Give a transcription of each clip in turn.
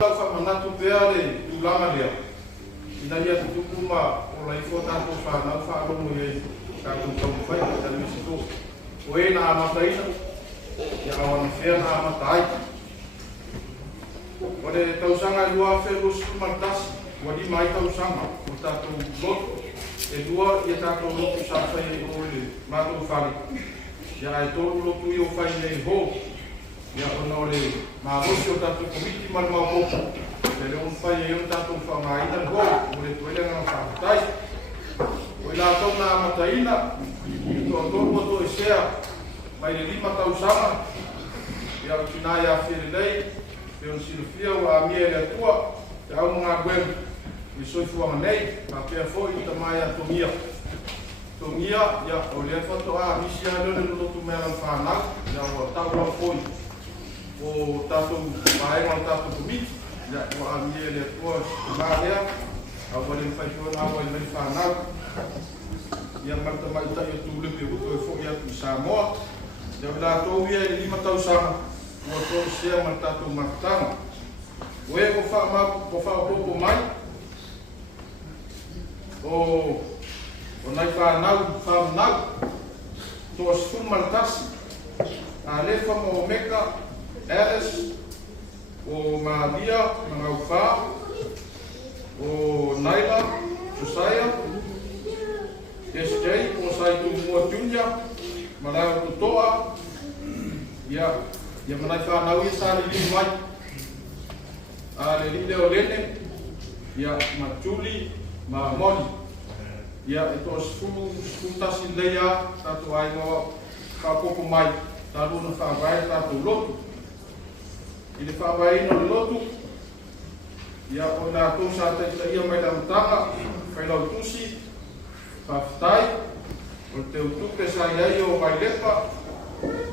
Manatu peale tulanga lea. Ina ia tuku ma o lai fo tato whanau whanau e tato tau whai o tau misito. O e na amataina, ia awana whea na amatai. O le tausanga lua whelu sumartasi, wadi mai tausanga o tato loto. E lua ia tato loto sa whai o le mato whari. Ia e tolu loto i o whai nei ho. Ia ona o le marosi o tato komiti manu mau hopo. Ele um pai e tato whangaina ho, o le tuele ngā whakatai. O la tau na amataina, i tō tōrua tō e sea, mai le lima tausanga. Ia o tina ia whirelei, pe on silufia o a mia le atua, te au mga gwem, i soifuanga nei, ma pia fo i ta mai a tongia. Tongia, ia o le whatoa, misi a lone lotu mea lan whanau, ia o tau la foi. O tato maenga o tato komiti, ia o a mia le atua, o mārea, au wale mwhaipua nā wai mai whanau. Ia marta mai tai o tūlepe o toi fo ia tu Samoa. Ia wila tōu ia i lima tausanga, ua tōu sea ma tatou martanga. O e ko whaopopo mai, o nai whanau, tō sifu maltasi, a lefa mo Meka, Alice, o Maria, Mangauwha, o Naila, Josiah, SJ, o Saitu Mua Junior, Malao Tutoa, ia manai whanau i sa li mai, a le li leo lene, ia ma Julie, ma Moni, ia e tō skutasi leia, tato ai ngoa whapopo mai, talu na whawai tato lotu. I le whawai no le lotu, ia o nā tōsa te ia mai la mtanga, whailau tusi, whaftai, o te utupe sa iai o mai lepa,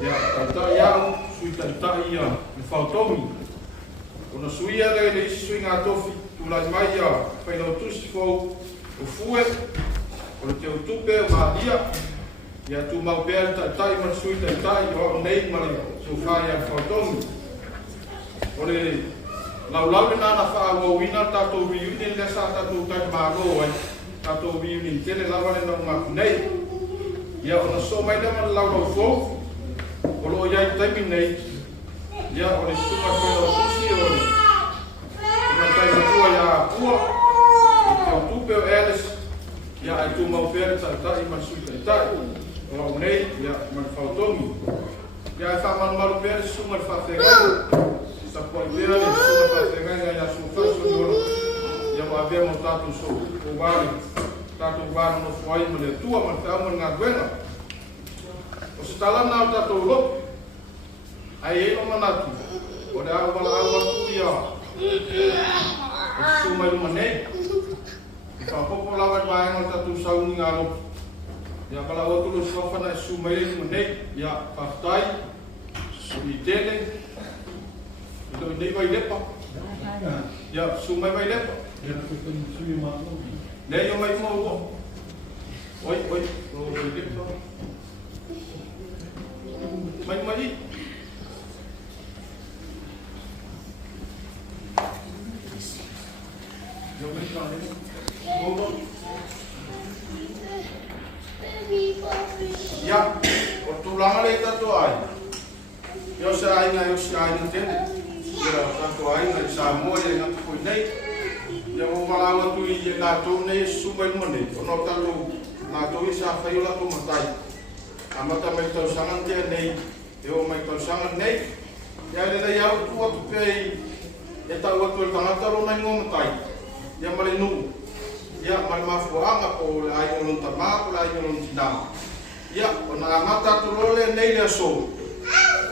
ia tautai au, sui tautai ia le whautomi. O na suia le isi sui ngā tofi, tūlai mai ia whailau tusi fōu o fue, o te utupe o malia, ia tū mau pēr tautai man sui tautai, o nei mali so whai a whautomi. O le laulau le nāna whaawawina tātou reunion le sa tātou tai māro ai, tātou reunion tele lawa le nau ngāku nei. Ia o na so mai le man laulau fōu, o lo iai taimi nei, ia o le suma koe o tusi o le tai matua ia apua, o te utupe o Alice, ia ai tū mau pere tai man sui tai, o au nei, ia man whautongi. Ia e whamanu maru pere suma le whawhengai, sa poi vera le sua whawhengai ia su whausu noro, ia wa avea mo tātou so, o wāri, tātou wāri no fuai ma le tua, ma te aumar ngā gwena. O se talana o tātou lopu, ai e no manatu, o le au wala au atu ia, o se su mai luma nei, i whapopo lawa i maenga o tātou sauni ngā lopu. Ia wala otu lo suafana e su mai luma nei, ia whaftai, i tene, ito nei vai lepa. Ya, su mai vai lepa. Nei o mai mo o. Oi, o lepa. Mai. Yo mai ka ni. Ya, o tu langa le tato ai. Yo se ai na tene. Ia tātou ainga i Samoa i ngā tukoi nei. Ia o malawa tu i ngātou nei suma i luma nei. O nō tātou ngātou i sa whai o lato matai. Amata mai tau sangan tia nei. E o mai tau sangan nei. Ia le nei au tu atu pei e tau atu e tangata ro nai ngō matai. Ia male nuu. Ia male mafuanga po le ai o nunta maa po le ai o nunta nā. Ia o nā amata atu role nei le aso.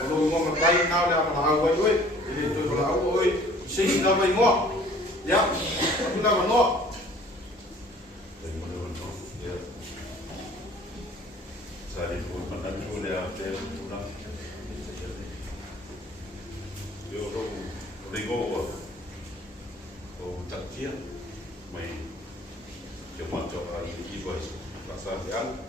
O lo ngō matai nā le amata au ai oe. Ele tu la au oi, sei se dava igual. Ya, tu dava no. Sari por mandar chule a ter una. Yo lo digo o tatia, mai que mato al equipo es pasar de algo.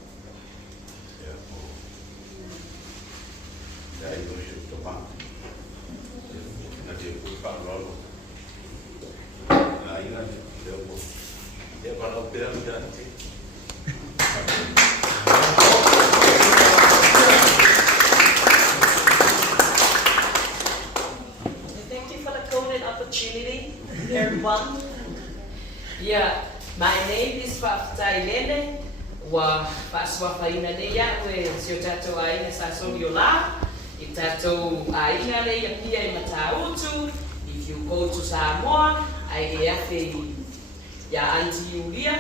Ya, yo tomar. Na dia por falou Thank you for the golden opportunity, everyone. Yeah, my name is Faftai Lene. Wa Paswafaina Neya, where Siotato Aina Sasoliola, Itato Aina Leia Pia Matautu. If you go to Samoa, I have ya Auntie Julia,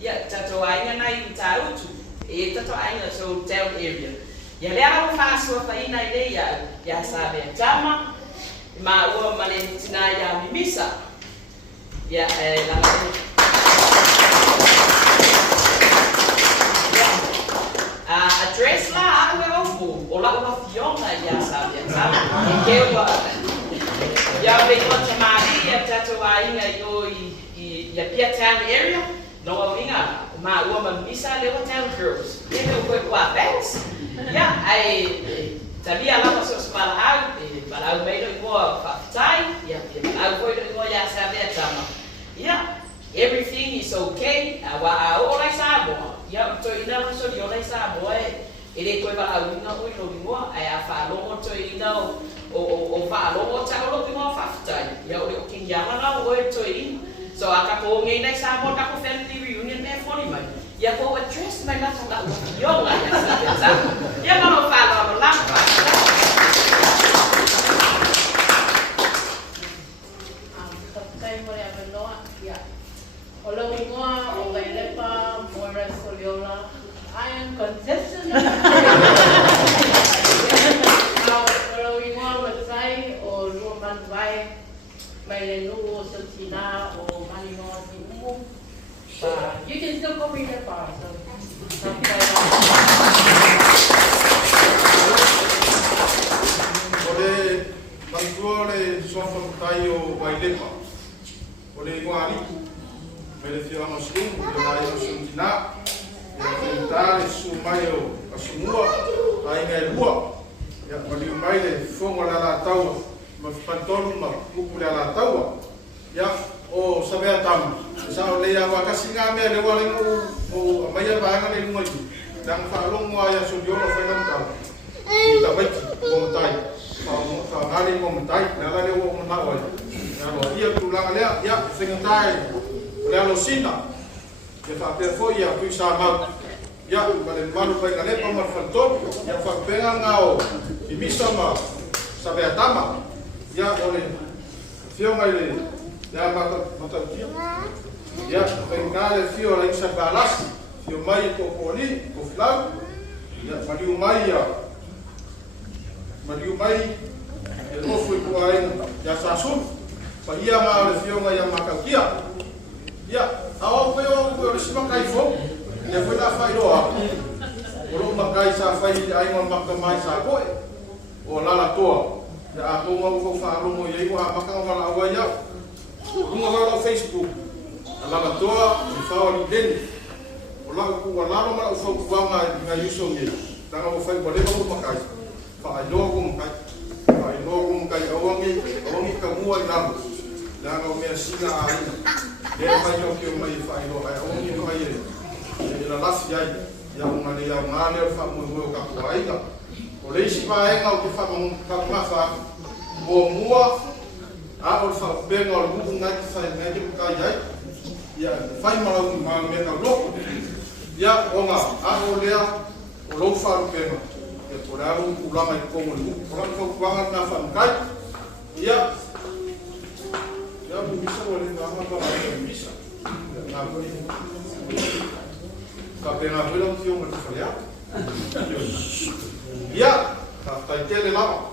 yeah, Tato Aina Matautu, Tato Aina so town area. Ya lea Paswafaina Neya, ya Sabe Tama, ua Malentina ya Mimisa. Ya, address lah ang opo ola fiona ya sabi ikewa ya bengo tamari ya tatuai nga yo ya pia town area no winga ma ua mamisa lewa town girls ito ko kwa banks ya ai tabia la so spalau balau medo ko fatai ya balau ko ya sabi tama ya everything is okay wa ola sabo ya to ina so yo lai sabo ele ko ba au nga o no bingo ai afa lo to ina o fa lo ta lo bingo fatai ya o king ya na o to in so aka ko ngai nai sabo ta ko family reunion me for ni mai ya ko address mai na so la yo nga ya sa ya ma fa lo la fa Olo ingoa o Gailepa Moira Soliola. I am contestant. Olo ingoa Matsai o Luman Vai, Mailenu o Santina o Manino Simu. You can still copy that part. Ole mantuole sofa tayo Gailepa. Ole iguali. Mele fio amo sling, yo ai o suntina. Ya tare su maio asumua, ai ngai lua. Ya mali mai le fongo la tau, ma pantolu ma kuku la tau. Ya o sabea tam. Sa o le ya wa kasinga me le wa le mo mai ya ba ngale mo i. Dan fa long wa ya su yo lo fa lam tau. Ta bai ko tai. Fa ngale mo tai, na ngale wo mo na wa. Ya lo ia tu la ngale ya sengai Lea lo sina, ke whapea fo ia kui sa mau. Ia, kale malu pai ka lepa mar whanton, ia whakpenga ngao i misa ma sa bea tama. Ia, ole, fio ngai le, ia mata tia. Ia, pai ngale fio la isa balasi, fio mai ko poli, ko flau. Ia, mariu mai ia, mariu mai, e lofu i kua inga, ia sa sun. Pa ia ma ole fio ngai ia makaukia. Ya, awak peo ko ris makai fo. Ya foi na fai doa. Oro makai sa fai ai mo makamai sa ko. O la toa. Ya ako mo ko fa ro mo yei wa makang wala wa ya. Runga wa Facebook. La toa ni fa ni den. O la ko wala ma fo ko nga nga yuso ngi. Tanga mo fai bole mo makai. Fa ai do ko makai. Fa ai do ko makai awangi ka mo ai na. Langa o me singa ai. Dia mai o que mai fai lo ai o ni mai e la las ya ya una le ya ngale fa mo mo ka ko ai ka o le si pa ai ka o que fa mo ka ma fa o mua a o fa be no lu nga ki fa nga ki ka ya fai ma me ka lo ya o nga a o le o lo fa be no e por a un pula mai ko mo lu por a ko wa na fa kai ya ya bisa boleh nama apa bisa apa ini tapi nak bilang siapa yang terlihat ya tak tele lama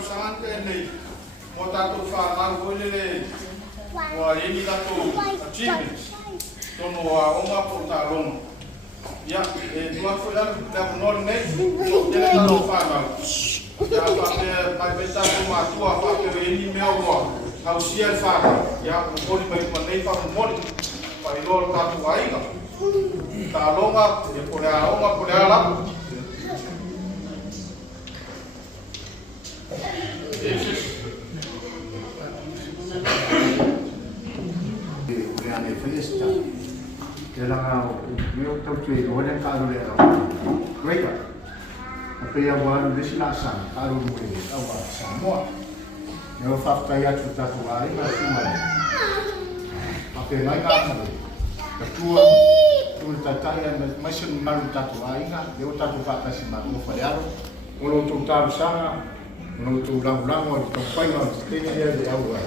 sangat ini mau tahu faham boleh le wah ini tahu achievement tono oma portalong ya dua bulan dah nol nih jadi tahu faham ya pakai peta rumah tua pakai ini mewah hausia faham ya moni mai manei faham moni pai lor tatu ainga talonga ya por ala tui ko wale ka le great pe ya wa le sila sa ka ro mo e awa sa mo ne o fa ka ya tu ta tu ai ma tu ma pe ngai ka mo ka tu ta ta ya ma sin ma ta tu ai na de o ta tu fa ta si ma mo fa ya o lo tu ta sa no tu la o to pai ma te ne ya de awa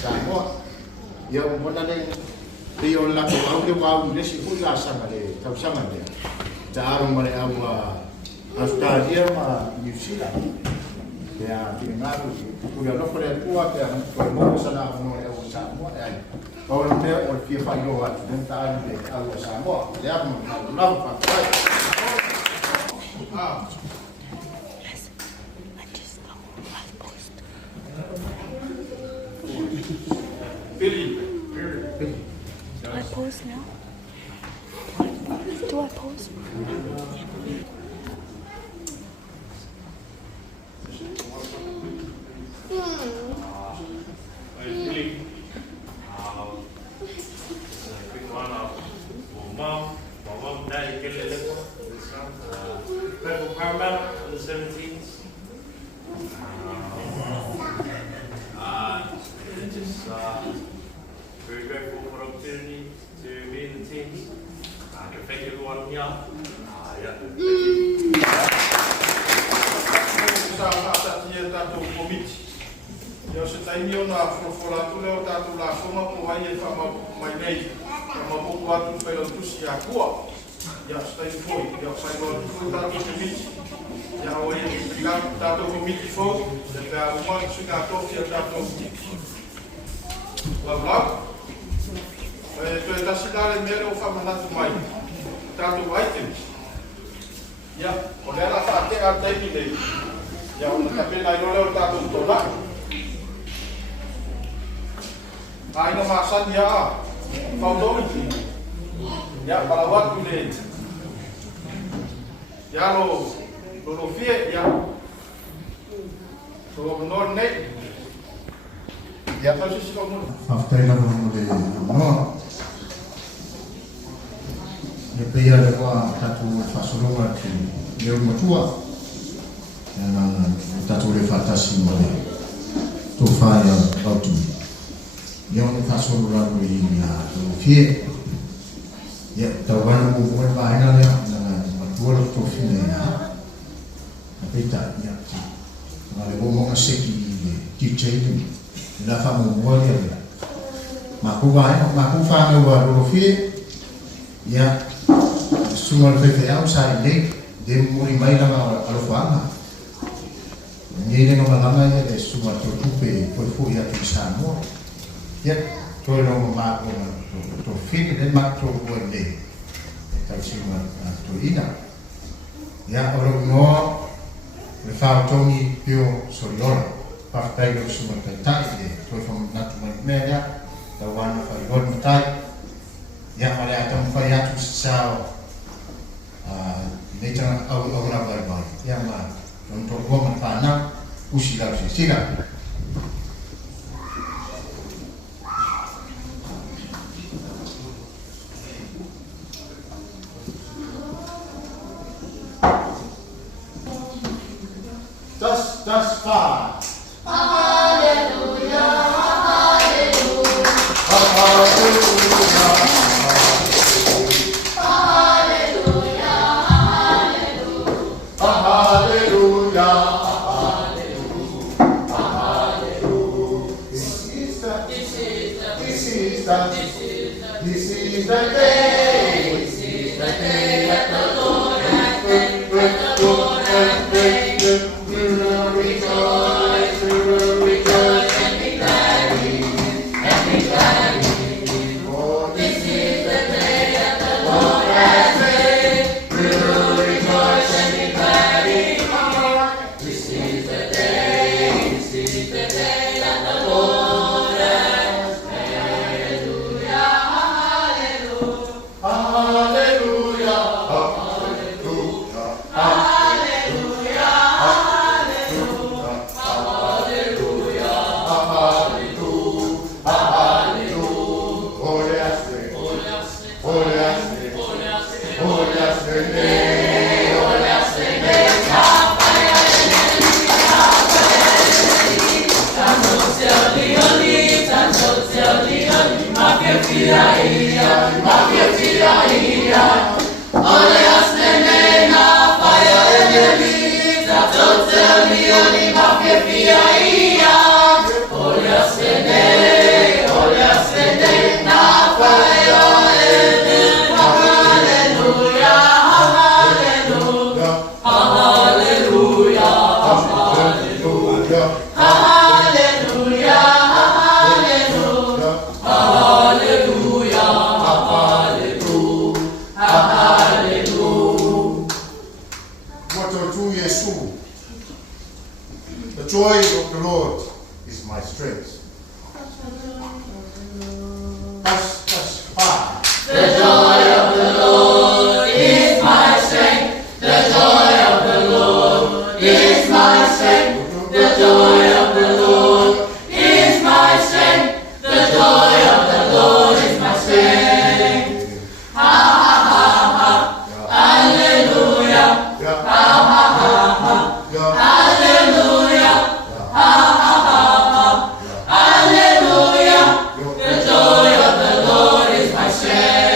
sa mo ya mo na le pe o la ko au ke wa le si ku la sa ma le ta sa ma le ta aro ma le awa Australia ma New Zealand ya tingaru kuya no pole kuwa pe ko mo sana no e o sa mo ai o no pe o fi fa yo wa den ta de algo sa mo ya mo no fa ah Billy. Do I pause now? Do I pause? Purple Paramount on the 17s. Just very grateful for the opportunity to be in the teams. I can thank everyone here. Yeah, thank you. Yo se tai ni ona fofola tu leo tatu la koma po ai e fa mai nei ma po ko atu pe lo tu si a kua ya stai foi ya sai lo tu tatu te mi ya o e la tatu ko mi fo de ka o mo su ka to fi tatu la to e tasi dale mero fa mana tu mai tatu item ya o le la fa te a te mi nei ya o na pe na lo leo tatu to la ai no masan ya faudomi ya para waktu le ya lo fie ya lo non ne ya fa si como after na mo de no le pe ya de qua ta tu fa solo ma tu le mo tua na ta tu le fa ta si mo tu fa ya auto yang kasur orang ini ya, tu fie, ya tawan bukan bahaya ya, dengan betul tu fie ya, tapi tak ya, kalau ngomong asyik teacher itu, dah faham buat ya, maku bahaya, maku faham buat tu fie, ya, semua fie yang saya dek, dia muri mai lama kalau faham, ni dengan lama ya, semua tu pe, pun ya bisa semua. Ya, tôi lo mà tôi phim đến mặt tôi buồn đi, tại sao mà tôi ý nào? Ya, orang nó lepas tôi ni bio soriora, pakai lo semua kentai deh, tôi from natural media, lawan farigon kentai, ya ada atom fariat usau, ni jangan orang berbaik, yang mana untuk gua mentanam usia sila. Thus far. Hallelujah, hallelujah, hallelujah, hallelujah, hallelujah, hallelujah. This is the day. This is the day that the Lord has made. Let the Lord has made. Rejoice. The joy of the Lord is my strength. The joy of the Lord is my strength. The joy of the Lord is my strength. The joy of the Lord is my strength. The joy of the Lord is my strength. Ha ha ha ha. Hallelujah. Ha ha ha ha. Hallelujah. Ha ha ha ha. Hallelujah. The joy of the Lord is my strength.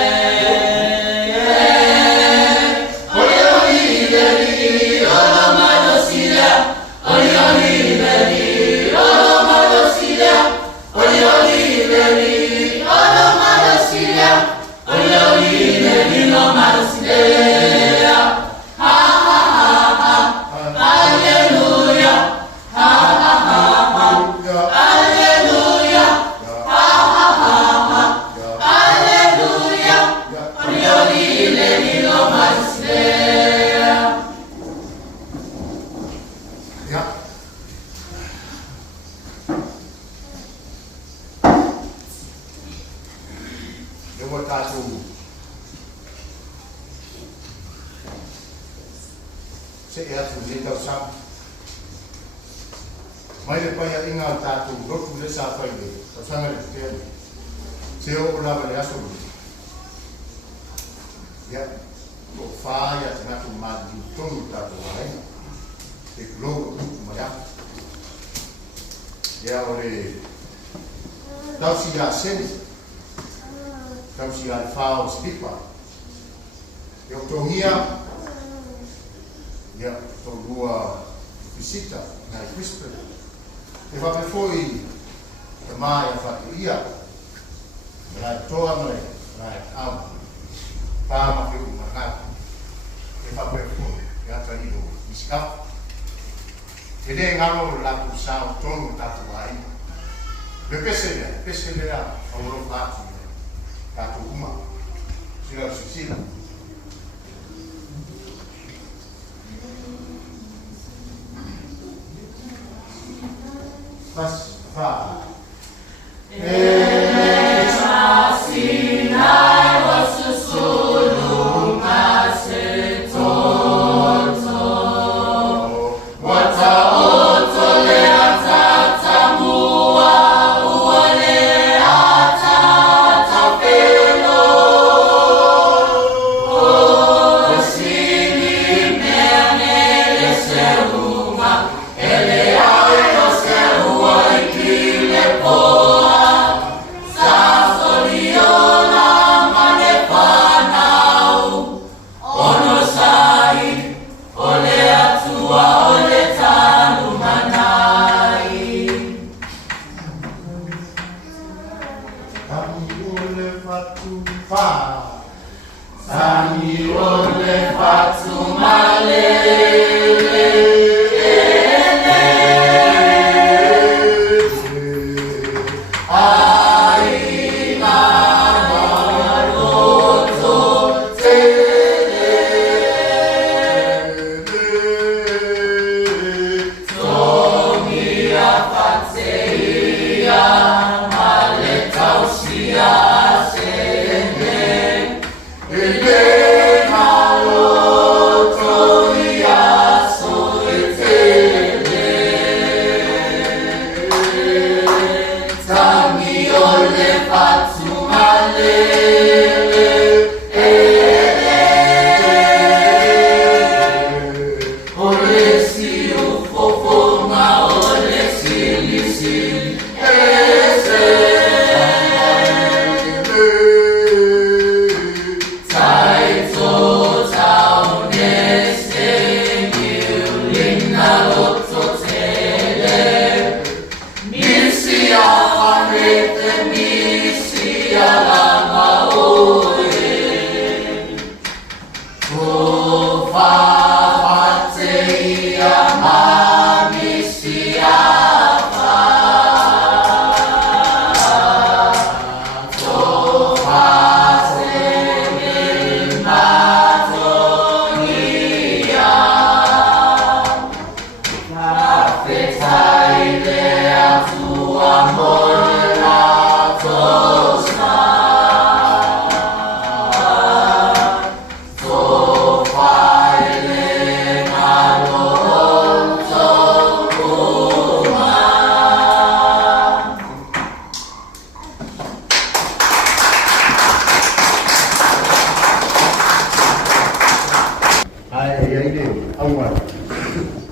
aua.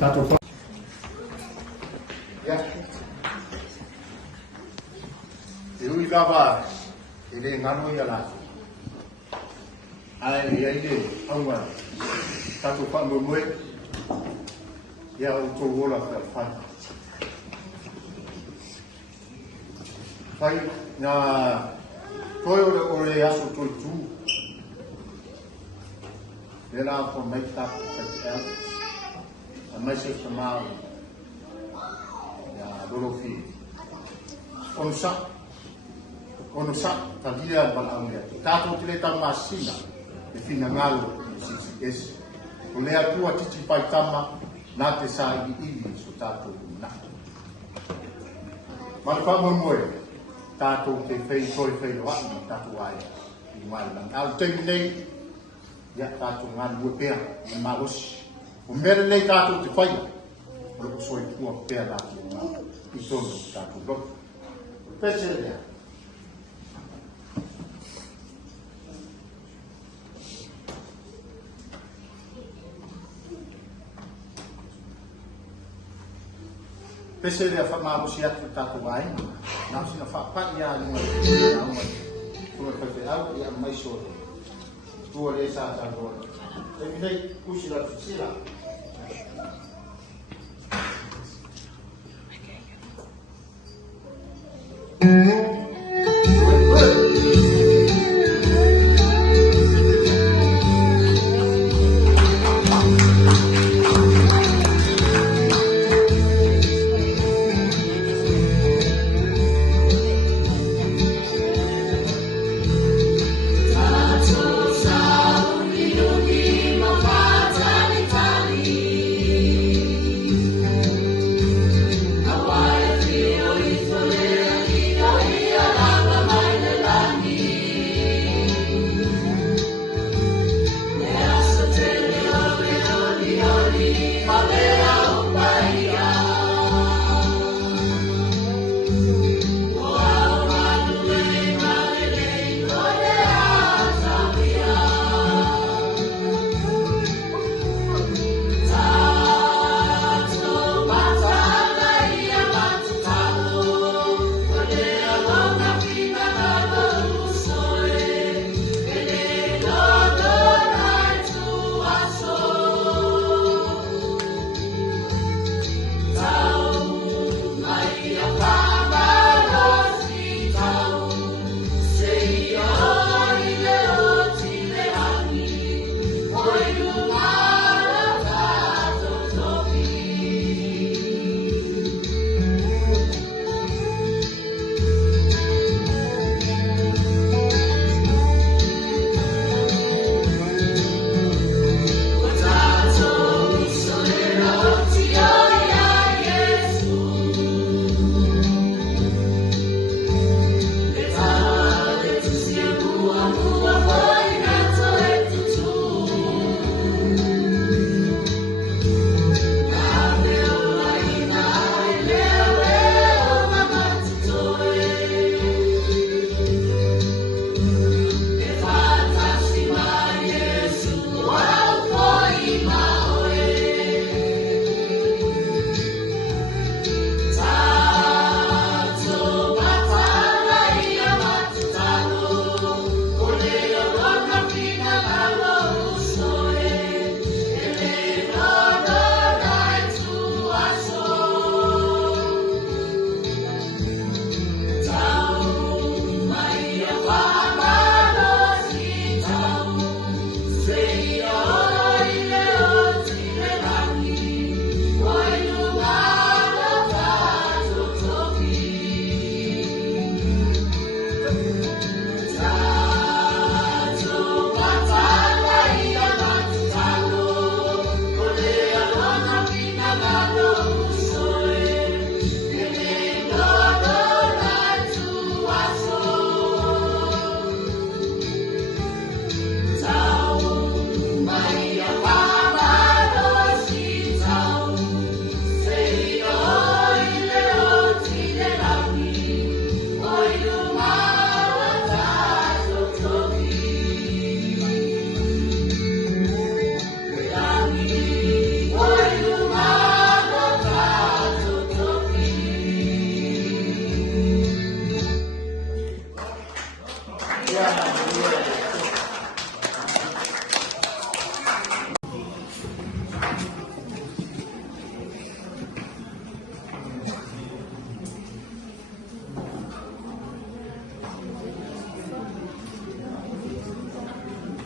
Tato fa. Ya. Iui kava ile ngano ya la. Ai ile aua. Tato fa mo ya o to wola fa. Fai na toyo le ore aso to tu. Era for make up el. A message from out. Ya dolofi. Ono sa tadia balaunia. Tato tile ta masina. E fina ngalo es. O le atua titi pai tama na te sa i so tato na. Malfa mo moe. Tato te fei toi fei lo ani tato ai. I wala. Al te nei ya tato ngan wo pea ma os. O mere nei tato te fai. O so i tua pea la ti ma. I sono tato lo. Pece ya. Pese le fa ma si atu tato vai, na si na fa pa ya ni ma na ma tu ka te au ya mai so tu le sa ta go e mi dai kusi la tsira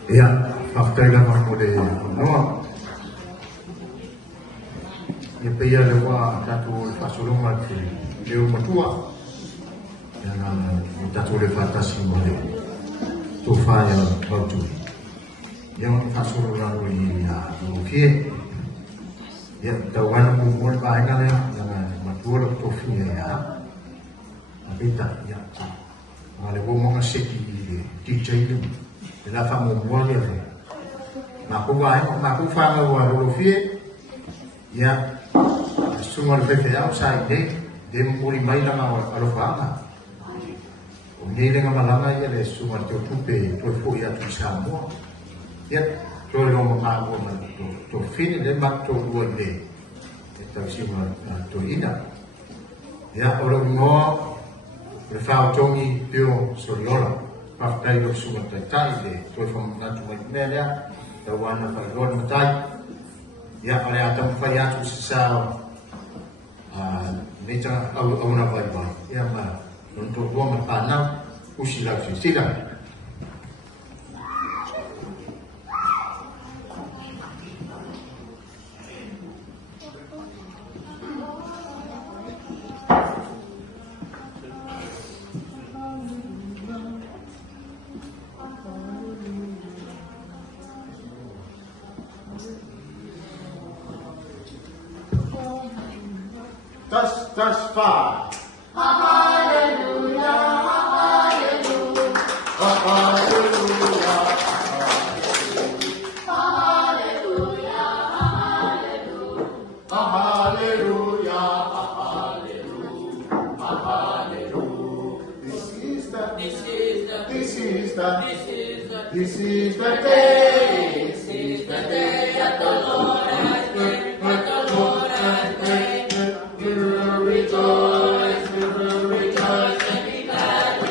Ya, after la mode no. Ia pia le wa tatu fasolonga ki leo matua. Yang tatu le fatasi mode. Tu faya bautu. Yang fasolonga ni ya oke. Ya tawana mo ba ngale yang matua tu fia ya. Abita ya. Ngale wo mo ngasiki DJ tu. La famo mo le. Maku fanga wa lo fie. Ya sungal fete outside de muri mai la ma alo fanga o nei le malanga ya le sungal te tupe to fo ya tu samo ya to lo ma ko ma to fine de ma to wo le ta sima to ina ya olo no le fa tongi pio solora pa dai lo sungal tai de to fo na tu mai melia da wana fa lo tai ya oleh atam fayat usau meja au na vai vai ya ma untuk dua makanan usila sila Das war. Halleluja, Halleluja, Halleluja, Halleluja, Halleluja, Halleluja, Halleluja. This is the day that the Lord has made. The Lord has made. We will rejoice and be glad in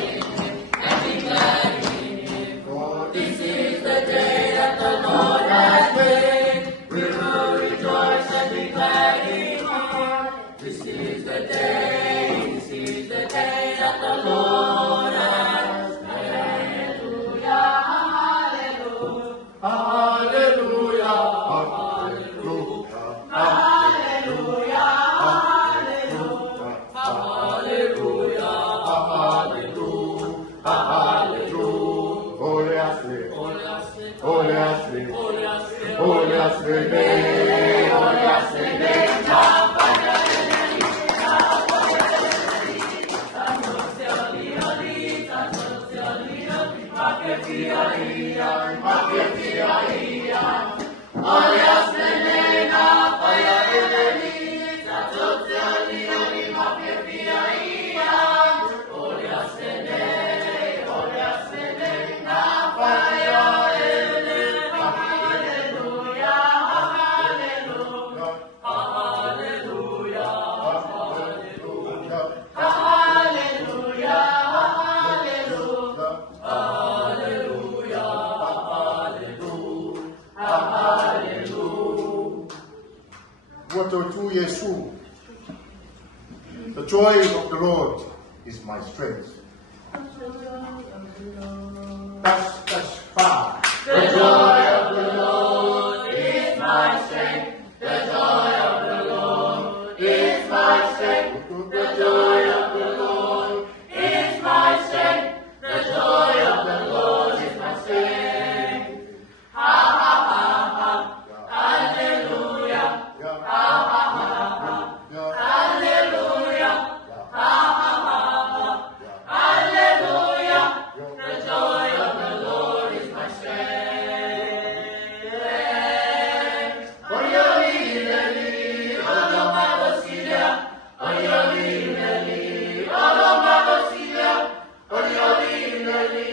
Him, For this is the day that the Lord has made. We will rejoice and be glad in Him. This is the day that the Lord has made. Hallelujah, hallelujah, hallelujah, hallelujah. The joy of the Lord is my strength. That's far. The joy of the Lord is my strength. The joy of the Lord is my strength. The joy of the Lord is my strength. The joy of the Lord is my strength. Ha ha ha ha. Hallelujah. Ha ha ha ha. Hallelujah. Ha ha ha ha. Hallelujah. The joy of the Lord is my strength. Oyolileli, olomabosilia. Oyolileli, olomabosilia. Oyolileli,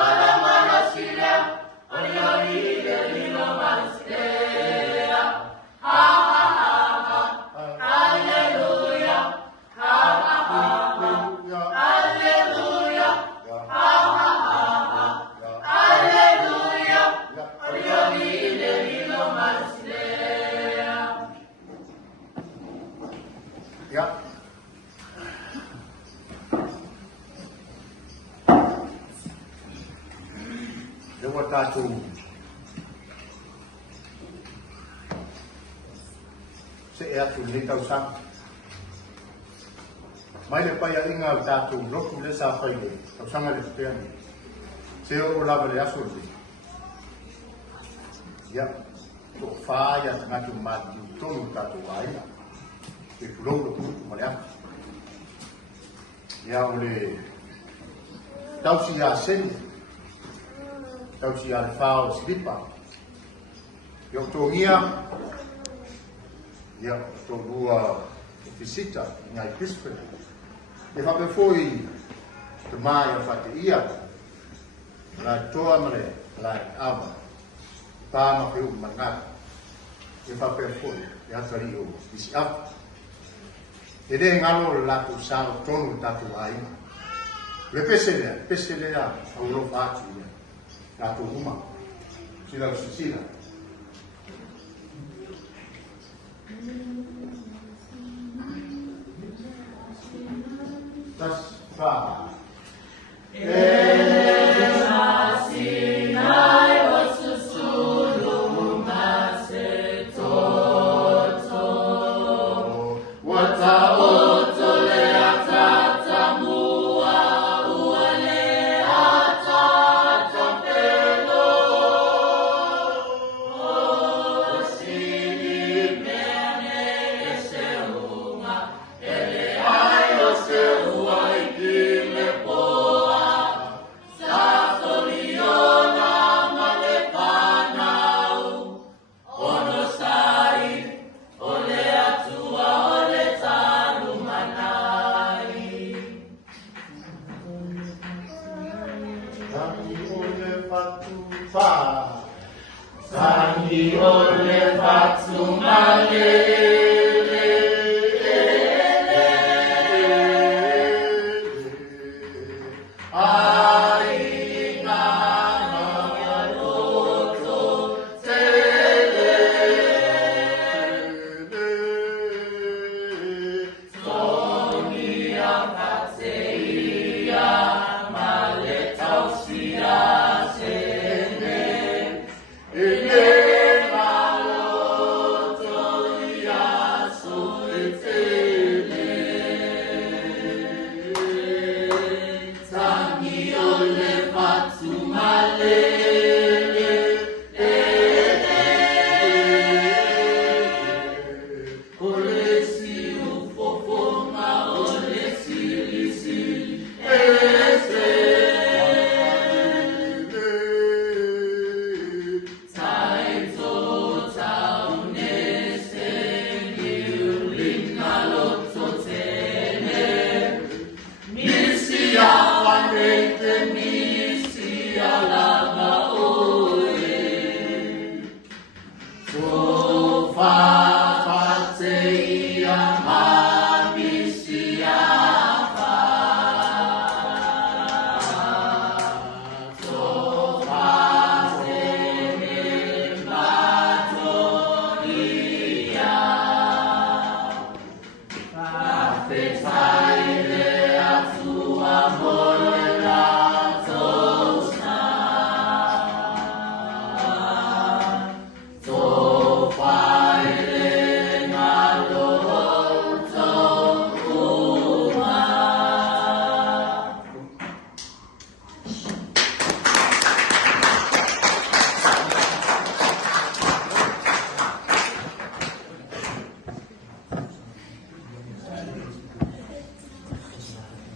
olomabosilia. Oyolileli, olomabosilia. Ha ha ha ha. Hallelujah. Ha ha ha ha. Hallelujah. Ha ha ha ha. Hallelujah. Oyolileli, olomabosilia. Ya. Lewat tatu se e atu ni tau sang. Mai le pai a inga o tātou roku le sa whai le, tau sanga le peani. Se o lava le aso le. Ia, to whaia tangatu mati u tonu tātou aina. Te pulou lo kutu ma le atu. Ia o le tausi a seni, tausi a le whao silipa. Ia o tō ngia, ia o tō rua visita, ngai Brisbane. Ia whape foi te mai a whate ia, la toa mare, la awa, tāma pe u mangata. Ia whape foi, ia atari o isi apa. E re ngalo lato sao tonu tatu aina. Le pese lea, au rofa ati ia, lato uma, sila o sisila.